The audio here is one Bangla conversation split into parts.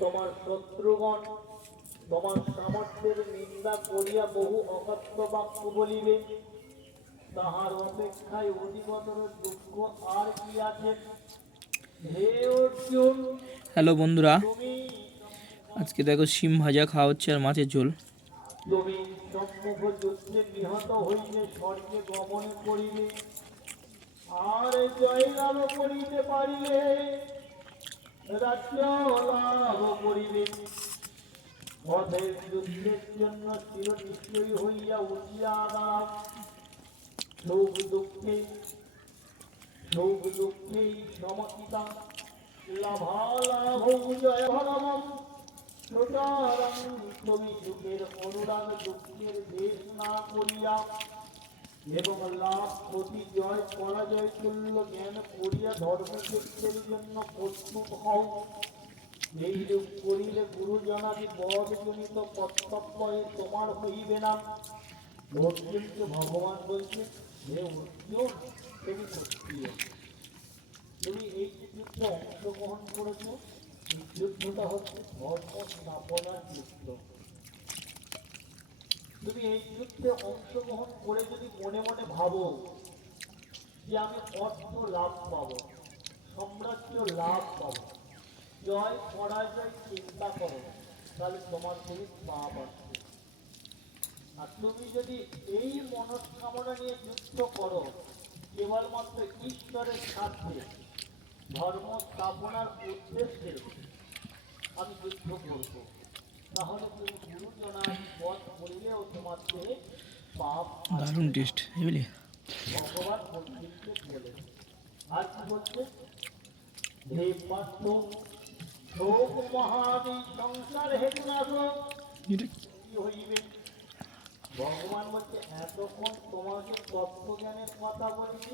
তোমার শত্রুগণ তোমার সামর্থ্যের নিন্দা করিয়া বহু অকথ্য বাক্য বলিবে, তাহার অপেক্ষায় অধিকতর দুঃখ আর কি আছে। হে অর্জুন, হ্যালো বন্ধুরা, তুমি আজকে দেখো শিম ভাজা খাওয়া হচ্ছে আর মাছের ঝোল। তুমি সম্মুখ যুদ্ধে নিহত হইলে স্বর্গে গমন করিবে, আর জয়লাভ করিতে পারিলে রাজ্য লাভ করিবে। অতএব যুদ্ধের জন্য চির নিশ্চয়ই হইয়া উঠিয়া দাঁড়াও। সুখ দুঃখে সমকিতা লাভালাভ জয় ভরমম। সুতরাং তুমি সুখের অনুরাগ দুঃখের দেশ না করিয়া এবং লাভ ক্ষতি জয় পরাজয় তুল্য জ্ঞান করিয়া ধর্মক্ষেত্রের জন্য প্রস্তুত হও। এইরূপ করিলে গুরুজনাদি বধজনিত কর্তব্য তোমার হইবে না। অর্জুনকে ভগবান বলছে, হে অর্জুন, তুমি ক্ষত্রিয়, তুমি এই যুদ্ধে অংশগ্রহণ করেছ। এই যুদ্ধটা হচ্ছে ধর্ম স্থাপনার যুদ্ধ। তুমি এই যুদ্ধে অংশগ্রহণ করে যদি মনে মনে ভাবো যে আমি অর্থ লাভ পাবো, সাম্রাজ্য লাভ পাবো, জয় পরাজয় চিন্তা করো, তাহলে তোমার খুবই পাপ আছে। আর তুমি যদি এই মনস্কামনা নিয়ে যুদ্ধ করো কেবলমাত্র ঈশ্বরের সাথে ধর্ম স্থাপনার উদ্দেশ্যে আমি যুদ্ধ করব, তাহলে তুমি গুরুজনার পথ করিলেও তোমার দেহে পাপ দারুণ টেস্ট, বুঝলি? ভগবান অর্জুনকে বলে। আর কি বলছে, হে পার্থ, শোক মহাবী সংসার হেতু নাশ কি হইবে। ভগবান বলছে, এতক্ষণ তোমাকে তত্ত্বজ্ঞানের কথা বলছি,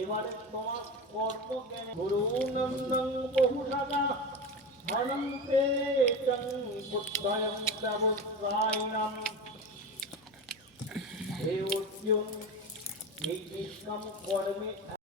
এবারে তোমার কর্মজ্ঞানে গুরুনন্দন বহু সাদা অনন্তে বুদ্ধয়ং ব্যবসায়িনাম। হে অর্জুন, এই নিষ্কাম কর্মে